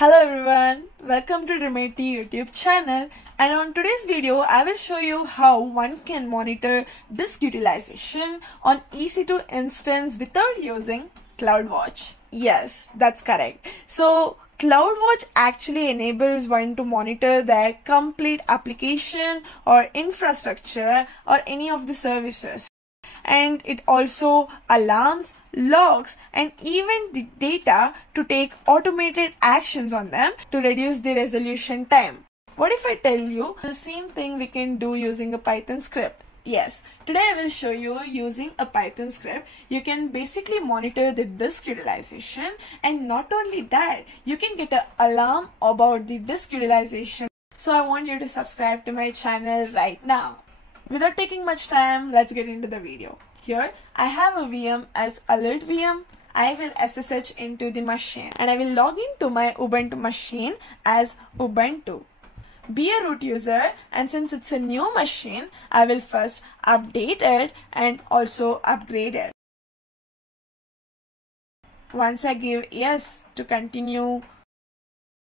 Hello everyone, welcome to Dreametive YouTube channel, and on today's video I will show you how one can monitor disk utilization on EC2 instance without using CloudWatch. Yes, that's correct. So CloudWatch actually enables one to monitor their complete application or infrastructure or any of the services. And it also alarms, logs, and even the data to take automated actions on them to reduce the resolution time. What if I tell you the same thing we can do using a Python script? Yes, today I will show you using a Python script. You can basically monitor the disk utilization, and not only that, you can get an alarm about the disk utilization. So I want you to subscribe to my channel right now. Without taking much time, let's get into the video. Here, I have a VM as alert VM. I will SSH into the machine and I will log into my Ubuntu machine as Ubuntu. Be a root user, and since it's a new machine, I will first update it and also upgrade it. Once I give yes to continue,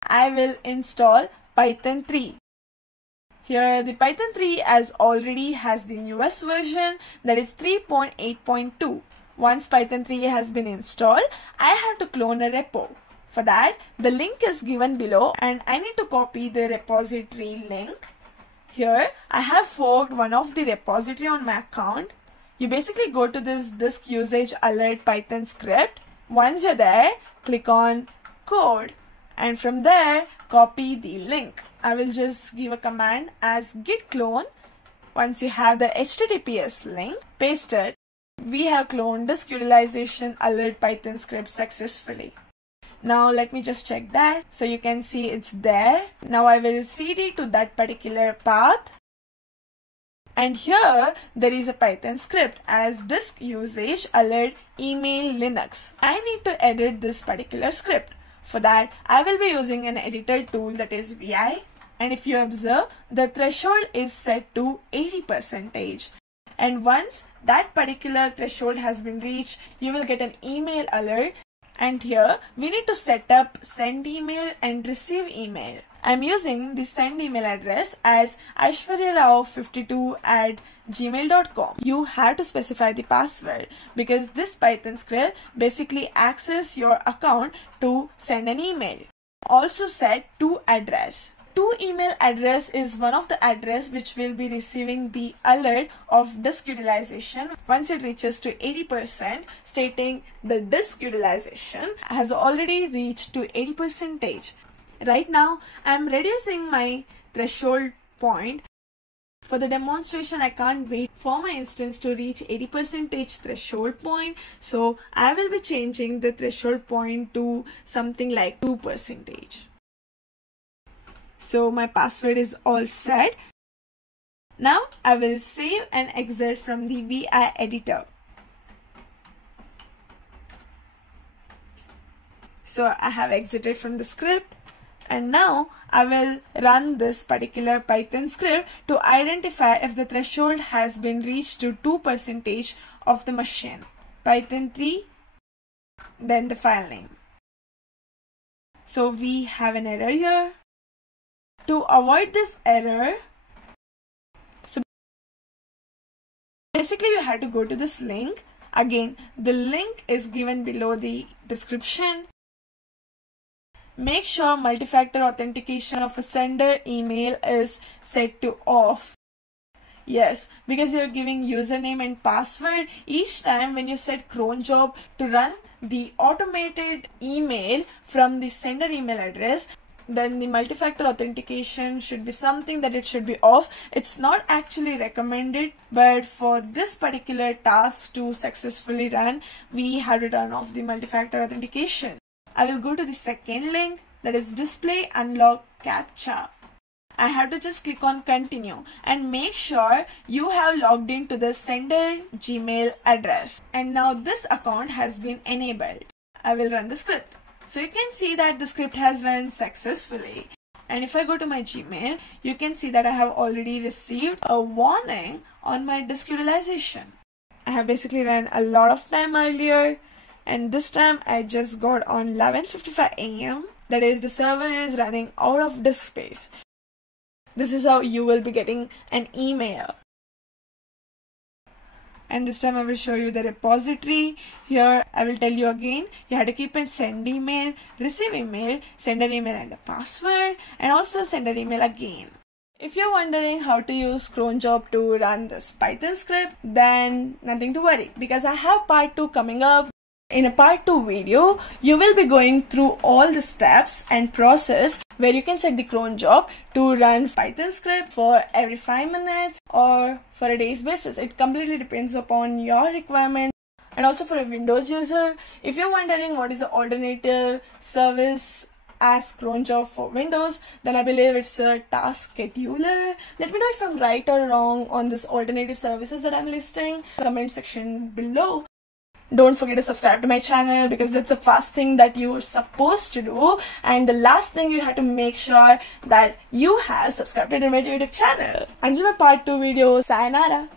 I will install Python 3. Here the Python 3 already has the newest version, that is 3.8.2. Once Python 3 has been installed, I have to clone a repo. For that, the link is given below and I need to copy the repository link. Here I have forked one of the repository on my account. You basically go to this disk usage alert Python script. Once you're there, click on code and from there copy the link. I will just give a command as git clone. Once you have the HTTPS link, paste it. We have cloned disk utilization alert Python script successfully. Now let me just check that. So you can see it's there. Now I will cd to that particular path. And here there is a Python script as disk usage alert email Linux. I need to edit this particular script. For that, I will be using an editor tool, that is VI. And if you observe, the threshold is set to 80%. And once that particular threshold has been reached, you will get an email alert. And here, we need to set up send email and receive email. I'm using the send email address as aishwaryarao52@gmail.com. You have to specify the password because this Python script basically access your account to send an email. Also set to address. To email address is one of the address which will be receiving the alert of disk utilization once it reaches to 80%, stating the disk utilization has already reached to 80%. Right now, I am reducing my threshold point. For the demonstration, I can't wait for my instance to reach 80% threshold point. So I will be changing the threshold point to something like 2%. So my password is all set. Now I will save and exit from the VI editor. So I have exited from the script. And now I will run this particular Python script to identify if the threshold has been reached to 2% of the machine. Python 3, then the file name. So we have an error here. To avoid this error, so basically you have to go to this link. Again, the link is given below the description. Make sure multi-factor authentication of a sender email is set to off. Yes, because you're giving username and password each time when you set Cronjob to run the automated email from the sender email address, then the multi-factor authentication should be something that it should be off. It's not actually recommended, but for this particular task to successfully run, we have to turn off the multi-factor authentication. I will go to the second link, that is display unlock captcha. I have to just click on continue and make sure you have logged into the sender Gmail address. And now this account has been enabled. I will run the script. So you can see that the script has run successfully. And if I go to my Gmail, you can see that I have already received a warning on my disk utilization. I have basically run a lot of time earlier and this time I just got on 11:55 AM That is, the server is running out of disk space. This is how you will be getting an email. And this time I will show you the repository. Here I will tell you again, you have to keep in send email, receive email, sender email and a password, and also sender email again. If you're wondering how to use Cronjob to run this Python script, then nothing to worry, because I have part 2 coming up. In a part 2 video, you will be going through all the steps and process where you can set the Cronjob to run Python script for every 5 minutes or for a day's basis. It completely depends upon your requirement. And also for a Windows user, if you're wondering what is the alternative service as Cronjob for Windows, then I believe it's a task scheduler. Let me know if I'm right or wrong on this alternative services that I'm listing. Comment section below. Don't forget to subscribe to my channel, because that's the first thing that you're supposed to do, and the last thing you have to make sure that you have subscribed to my YouTube channel. Until my part 2 video, sayonara.